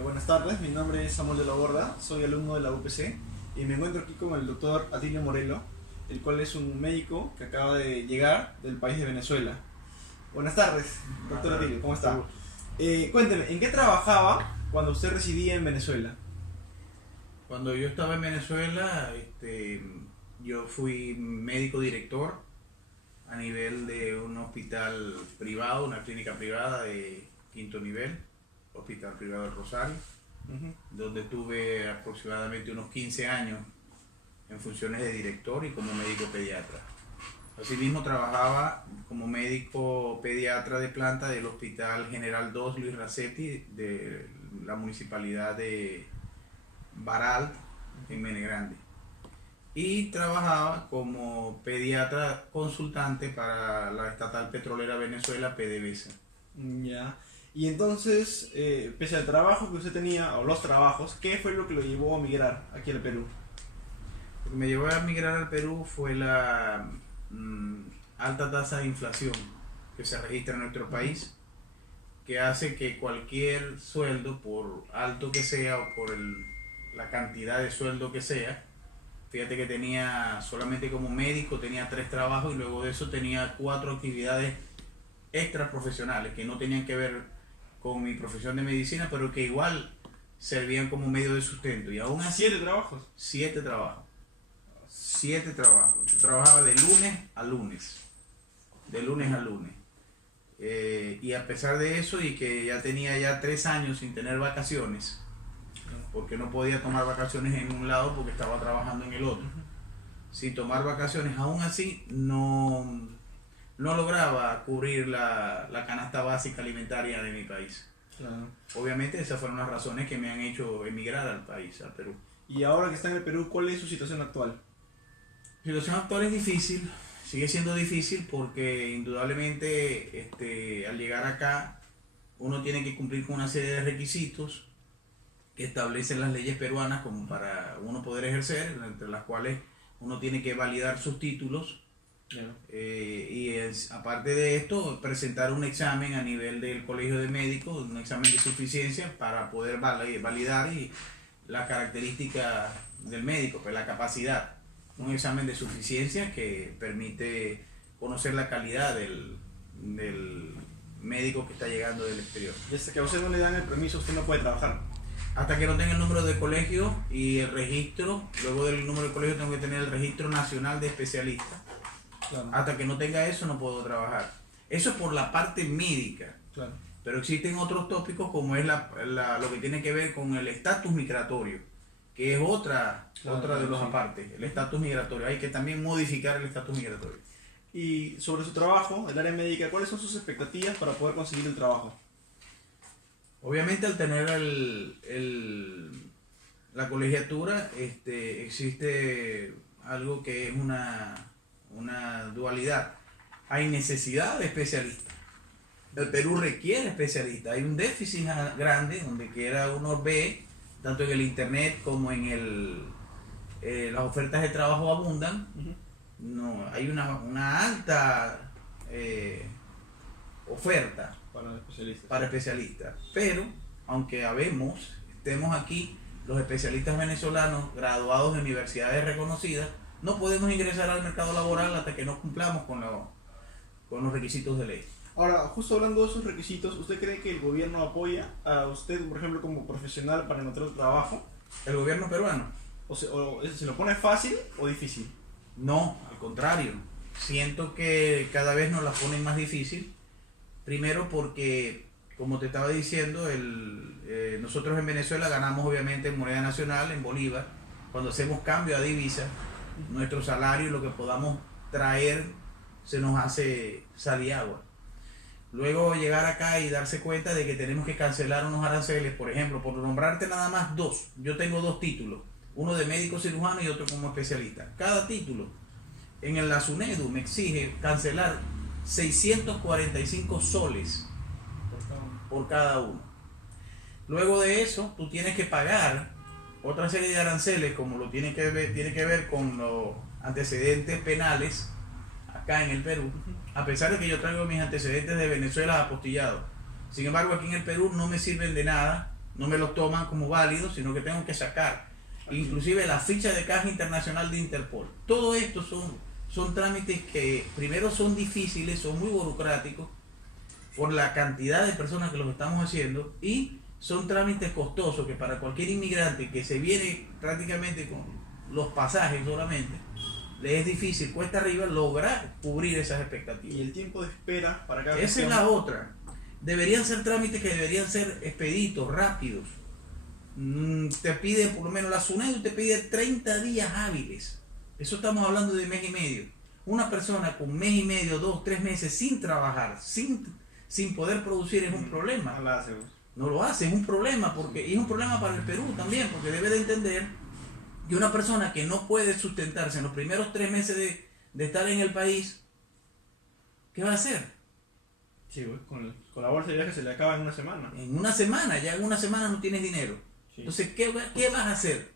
Buenas tardes, mi nombre es Samuel de la Borda, soy alumno de la UPC y me encuentro aquí con el doctor Atilio Morelo, el cual es un médico que acaba de llegar del país de Venezuela. Buenas tardes, doctor Atilio, ¿cómo está? Cuénteme, ¿en qué trabajaba cuando usted residía en Venezuela? Cuando yo estaba en Venezuela, yo fui médico director a nivel de un hospital privado, una clínica privada de quinto nivel, Hospital Privado del Rosario, donde tuve aproximadamente unos 15 años en funciones de director y como médico pediatra. Asimismo trabajaba como médico pediatra de planta del Hospital General 2 Luis Racetti de la municipalidad de Baral en Menegrande. Y trabajaba como pediatra consultante para la estatal petrolera Venezuela, PDVSA. Ya. Y entonces, pese al trabajo que usted tenía, o los trabajos, ¿qué fue lo que lo llevó a migrar aquí al Perú? Lo que me llevó a migrar al Perú fue la alta tasa de inflación que se registra en nuestro país, que hace que cualquier sueldo, por alto que sea o por la cantidad de sueldo que sea, fíjate que tenía solamente como médico, tenía 3 trabajos y luego de eso tenía 4 actividades extra profesionales que no tenían que ver con mi profesión de medicina, pero que igual servían como medio de sustento. Y aún así, 7 trabajos. 7 trabajos. 7 trabajos. Yo trabajaba de lunes a lunes. De lunes a lunes. Y a pesar de eso, y que ya tenía ya 3 años sin tener vacaciones, porque no podía tomar vacaciones en un lado porque estaba trabajando en el otro. Sin tomar vacaciones, aún así no lograba cubrir la canasta básica alimentaria de mi país. Claro. Obviamente esas fueron las razones que me han hecho emigrar al país, al Perú. Y ahora que está en el Perú, ¿cuál es su situación actual? La situación actual es difícil, sigue siendo difícil porque indudablemente al llegar acá uno tiene que cumplir con una serie de requisitos que establecen las leyes peruanas como para uno poder ejercer, entre las cuales uno tiene que validar sus títulos. Aparte de esto, presentar un examen a nivel del Colegio de Médicos, un examen de suficiencia para poder validar las características del médico, pues la capacidad. Un examen de suficiencia que permite conocer la calidad del médico que está llegando del exterior. Desde que a usted no le dan el permiso, usted no puede trabajar. Hasta que no tenga el número de colegio y el registro, luego del número de colegio tengo que tener el registro nacional de especialistas. Claro. Hasta que no tenga eso no puedo trabajar. Eso es por la parte médica. Claro. Pero existen otros tópicos como es lo que tiene que ver con el estatus migratorio, que es otra de los apartes, el estatus migratorio. Hay que también modificar el estatus migratorio. Y sobre su trabajo, el área médica, ¿cuáles son sus expectativas para poder conseguir el trabajo? Obviamente al tener la colegiatura existe algo que es una dualidad. Hay necesidad de especialistas. El Perú requiere especialistas. Hay un déficit grande donde quiera uno ve, tanto en el internet como en las ofertas de trabajo abundan. No, hay una alta oferta para especialistas. Pero, aunque estemos aquí, los especialistas venezolanos graduados de universidades reconocidas, no podemos ingresar al mercado laboral hasta que no cumplamos con los requisitos de ley. Ahora, justo hablando de esos requisitos, ¿usted cree que el gobierno apoya a usted, por ejemplo, como profesional para encontrar trabajo? ¿El gobierno peruano? ¿Se lo pone fácil o difícil? No, al contrario. Siento que cada vez nos la ponen más difícil. Primero porque, como te estaba diciendo, nosotros en Venezuela ganamos obviamente en moneda nacional, en bolívar. Cuando hacemos cambio a divisa, nuestro salario y lo que podamos traer se nos hace sal y agua. Luego llegar acá y darse cuenta de que tenemos que cancelar unos aranceles, por ejemplo, por nombrarte nada más 2. Yo tengo 2 títulos, uno de médico cirujano y otro como especialista. Cada título en la SUNEDU me exige cancelar 645 soles por cada uno. Luego de eso, tú tienes que pagar otra serie de aranceles, como tiene que ver con los antecedentes penales acá en el Perú, a pesar de que yo traigo mis antecedentes de Venezuela apostillados. Sin embargo, aquí en el Perú no me sirven de nada no me los toman como válidos, sino que tengo que sacar inclusive la ficha de caja internacional de Interpol. Todo esto son trámites que primero son difíciles, son muy burocráticos por la cantidad de personas que los estamos haciendo, y son trámites costosos que para cualquier inmigrante que se viene prácticamente con los pasajes solamente, le es difícil, cuesta arriba, lograr cubrir esas expectativas. Y el tiempo de espera para cada Esa es la otra. Deberían ser trámites que deberían ser expeditos, rápidos. Te pide, por lo menos la SUNEDU te pide 30 días hábiles. Eso estamos hablando de mes y medio. Una persona con mes y medio, 2, 3 meses sin trabajar, sin poder producir, es un problema. No lo hace, pues. No lo hace, es un problema, y es un problema para el Perú también, porque debe de entender que una persona que no puede sustentarse en los primeros 3 meses de estar en el país, ¿qué va a hacer? Sí, pues, con la bolsa de viaje se le acaba en una semana. En una semana, ya en una semana no tienes dinero. Sí. Entonces, ¿qué vas a hacer?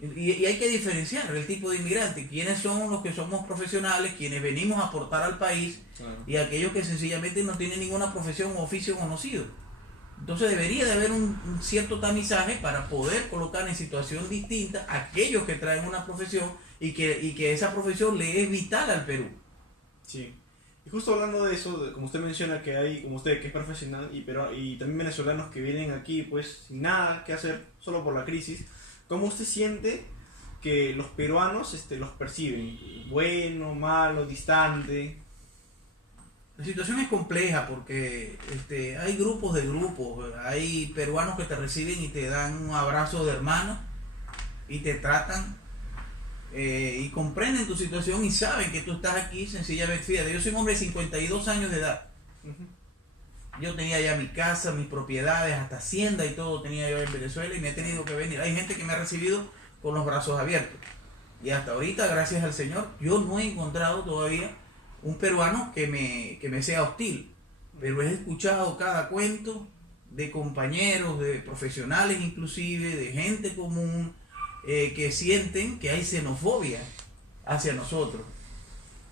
Y hay que diferenciar el tipo de inmigrante, quiénes son los que somos profesionales, quienes venimos a aportar al país, claro, y aquellos que sencillamente no tienen ninguna profesión o oficio conocido. Entonces debería de haber un cierto tamizaje para poder colocar en situación distinta a aquellos que traen una profesión y que esa profesión le es vital al Perú. Sí. Y justo hablando de eso, como usted menciona que hay, como usted que es profesional, y también venezolanos que vienen aquí pues sin nada que hacer, solo por la crisis, ¿cómo usted siente que los peruanos los perciben? ¿Bueno, malo, distante? La situación es compleja porque hay grupos de grupos, hay peruanos que te reciben y te dan un abrazo de hermano y te tratan y comprenden tu situación y saben que tú estás aquí sencillamente. Fíjate, yo soy un hombre de 52 años de edad. Yo tenía ya mi casa, mis propiedades, hasta hacienda y todo tenía yo en Venezuela, y me he tenido que venir. Hay gente que me ha recibido con los brazos abiertos. Y hasta ahorita, gracias al Señor, yo no he encontrado todavía un peruano que me sea hostil, pero he escuchado cada cuento de compañeros, de profesionales inclusive, de gente común, que sienten que hay xenofobia hacia nosotros.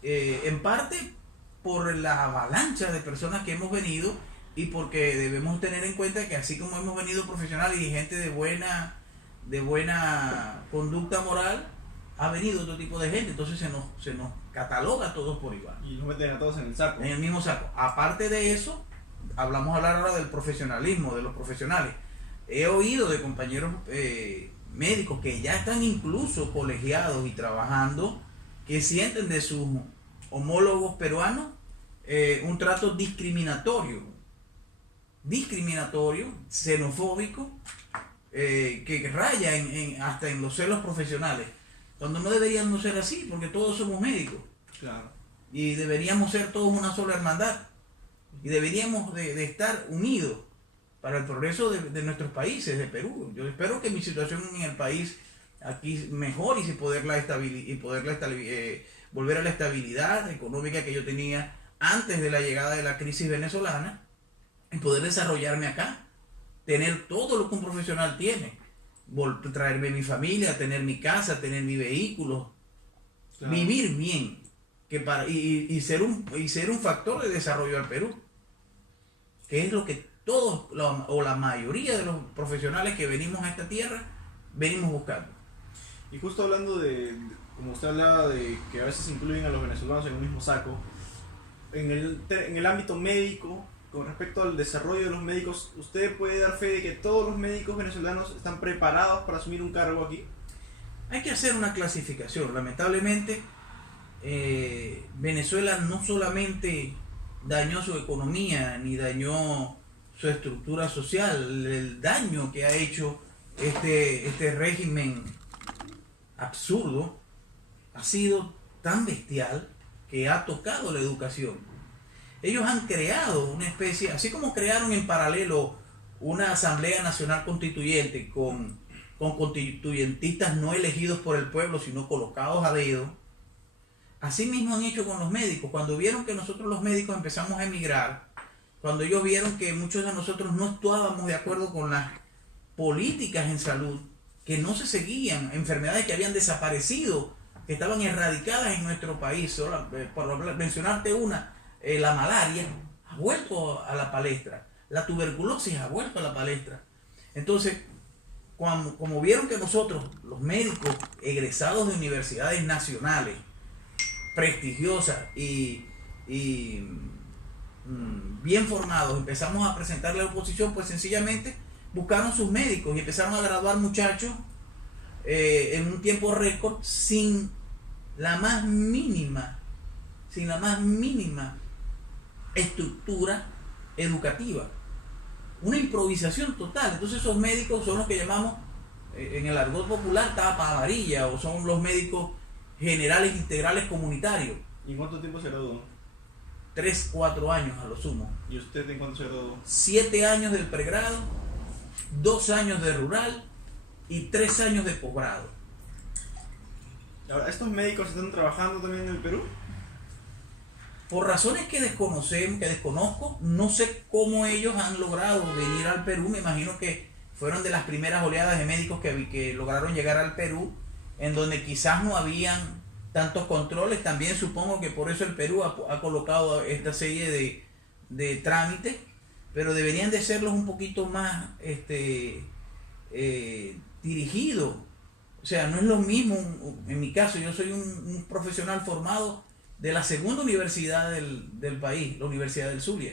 En parte por la avalancha de personas que hemos venido, y porque debemos tener en cuenta que así como hemos venido profesionales y gente de buena conducta moral, ha venido otro tipo de gente, entonces se nos cataloga a todos por igual. Y nos meten a todos en el saco. En el mismo saco. Aparte de eso, hablar ahora del profesionalismo, de los profesionales. He oído de compañeros médicos que ya están incluso colegiados y trabajando, que sienten de sus homólogos peruanos un trato discriminatorio, xenofóbico, que raya hasta en los celos profesionales, cuando no deberíamos ser así, porque todos somos médicos. Claro. Y deberíamos ser todos una sola hermandad, y deberíamos de estar unidos para el progreso de nuestros países, de Perú. Yo espero que mi situación en el país aquí mejore y volver a la estabilidad económica que yo tenía antes de la llegada de la crisis venezolana, y poder desarrollarme acá, tener todo lo que un profesional tiene, traerme mi familia, tener mi casa, tener mi vehículo, claro, vivir bien, y ser un factor de desarrollo al Perú, que es lo que todos o la mayoría de los profesionales que venimos a esta tierra venimos buscando. Y justo hablando como usted hablaba de que a veces incluyen a los venezolanos en un mismo saco, en el ámbito médico, con respecto al desarrollo de los médicos, ¿usted puede dar fe de que todos los médicos venezolanos están preparados para asumir un cargo aquí? Hay que hacer una clasificación. Lamentablemente, Venezuela no solamente dañó su economía, ni dañó su estructura social. El daño que ha hecho este régimen absurdo ha sido tan bestial que ha tocado la educación. Ellos han creado una especie, así como crearon en paralelo una Asamblea Nacional Constituyente con constituyentistas no elegidos por el pueblo, sino colocados a dedo. Así mismo han hecho con los médicos. Cuando vieron que nosotros los médicos empezamos a emigrar, cuando ellos vieron que muchos de nosotros no actuábamos de acuerdo con las políticas en salud, que no se seguían, enfermedades que habían desaparecido, que estaban erradicadas en nuestro país, por mencionarte una, la malaria ha vuelto a la palestra, la tuberculosis ha vuelto a la palestra. Entonces, como vieron que nosotros, los médicos egresados de universidades nacionales, prestigiosas y bien formados, empezamos a presentarle a la oposición, pues sencillamente buscaron sus médicos y empezaron a graduar muchachos en un tiempo récord sin la más mínima estructura educativa, una improvisación total. Entonces esos médicos son los que llamamos en el argot popular tapa amarilla, o son los médicos generales integrales comunitarios. ¿Y en cuánto tiempo se graduó? 3, 4 años a lo sumo. ¿Y usted en cuánto se graduó? 7 años del pregrado, 2 años de rural y 3 años de posgrado. Ahora, ¿estos médicos están trabajando también en el Perú? Por razones que desconozco, no sé cómo ellos han logrado venir al Perú. Me imagino que fueron de las primeras oleadas de médicos que lograron llegar al Perú, en donde quizás no habían tantos controles. También supongo que por eso el Perú ha colocado esta serie de trámites, pero deberían de serlos un poquito más dirigidos. O sea, no es lo mismo, en mi caso, yo soy un profesional formado de la segunda universidad del país, la Universidad del Zulia.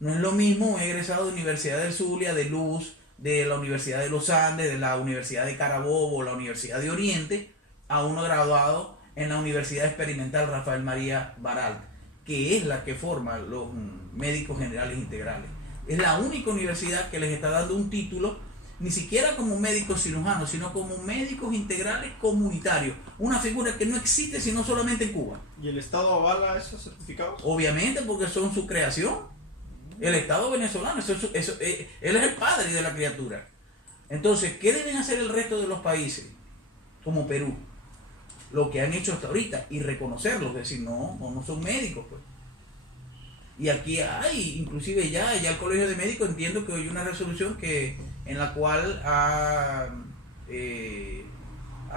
No es lo mismo he egresado de la Universidad del Zulia, de Luz, de la Universidad de los Andes, de la Universidad de Carabobo, la Universidad de Oriente, a uno graduado en la Universidad Experimental Rafael María Baralt, que es la que forma los médicos generales integrales. Es la única universidad que les está dando un título, ni siquiera como médicos cirujanos, sino como médicos integrales comunitarios, una figura que no existe sino solamente en Cuba. ¿Y el Estado avala esos certificados? Obviamente, porque son su creación. El Estado venezolano, él es el padre de la criatura. Entonces, ¿qué deben hacer el resto de los países? Como Perú, lo que han hecho hasta ahorita, y reconocerlos, decir, no son médicos, pues. Y aquí hay, inclusive ya el Colegio de Médicos, entiendo que hay una resolución en la cual ha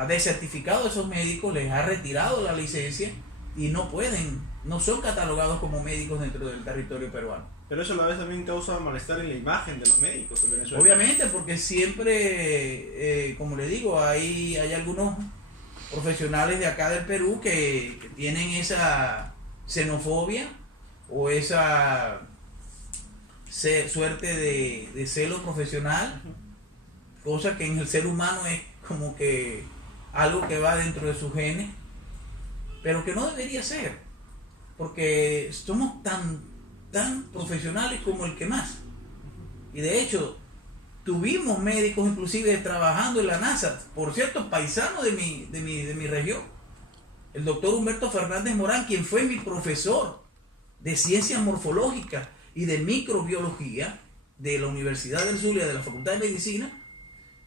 desertificado a esos médicos, les ha retirado la licencia y no son catalogados como médicos dentro del territorio peruano. Pero eso a la vez también causa malestar en la imagen de los médicos en Venezuela. Obviamente, porque siempre, como le digo, hay algunos profesionales de acá del Perú que tienen esa xenofobia o esa suerte de celo profesional, cosa que en el ser humano es como que algo que va dentro de sus genes, pero que no debería ser, porque somos tan profesionales como el que más. Y de hecho tuvimos médicos inclusive trabajando en la NASA, por cierto, paisano de mi región, el doctor Humberto Fernández Morán, quien fue mi profesor de ciencias morfológicas y de microbiología de la Universidad del Zulia, de la Facultad de Medicina.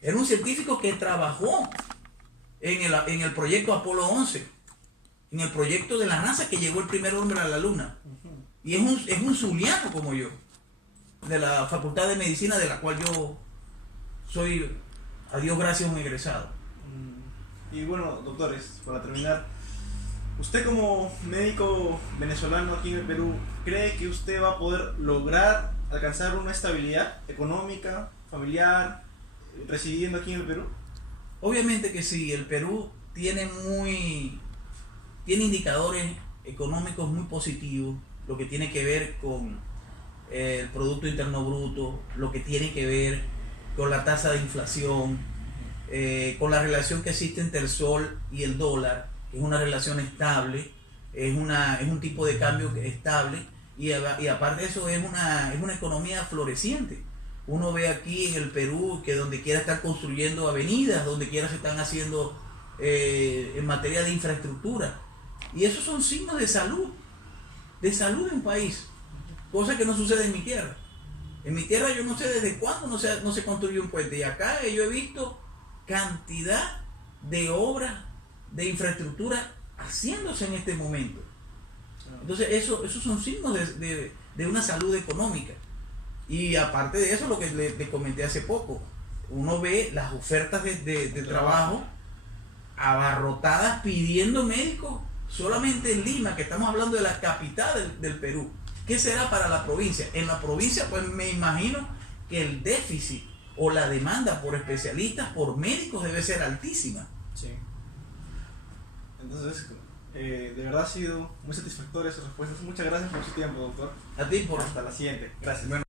Era un científico que trabajó en el proyecto Apolo 11, en el proyecto de la NASA que llevó el primer hombre a la Luna. Y es un zuliano como yo, de la Facultad de Medicina, de la cual yo soy, a Dios gracias, un egresado. Y bueno, doctores, para terminar, usted como médico venezolano aquí en el Perú, ¿cree que usted va a poder lograr alcanzar una estabilidad económica, familiar, residiendo aquí en el Perú? Obviamente que sí. El Perú tiene indicadores económicos muy positivos, lo que tiene que ver con el Producto Interno Bruto, lo que tiene que ver con la tasa de inflación, con la relación que existe entre el sol y el dólar, que es una relación estable, es un tipo de cambio estable, y aparte de eso es una economía floreciente. Uno ve aquí en el Perú que donde quiera están construyendo avenidas, donde quiera se están haciendo en materia de infraestructura, y esos son signos de salud de un país, cosa que no sucede en mi tierra. En mi tierra yo no sé desde cuándo no se construyó un puente, y acá yo he visto cantidad de obras de infraestructura haciéndose en este momento. Entonces esos son signos de una salud económica. Y aparte de eso, lo que le comenté hace poco, uno ve las ofertas de trabajo abarrotadas pidiendo médicos solamente en Lima, que estamos hablando de la capital del Perú. ¿Qué será para la provincia? En la provincia, pues me imagino que el déficit o la demanda por especialistas, por médicos debe ser altísima. Sí. Entonces, de verdad ha sido muy satisfactoria sus respuestas. Muchas gracias por su tiempo, doctor. A ti por... Hasta la siguiente. Gracias. Bueno,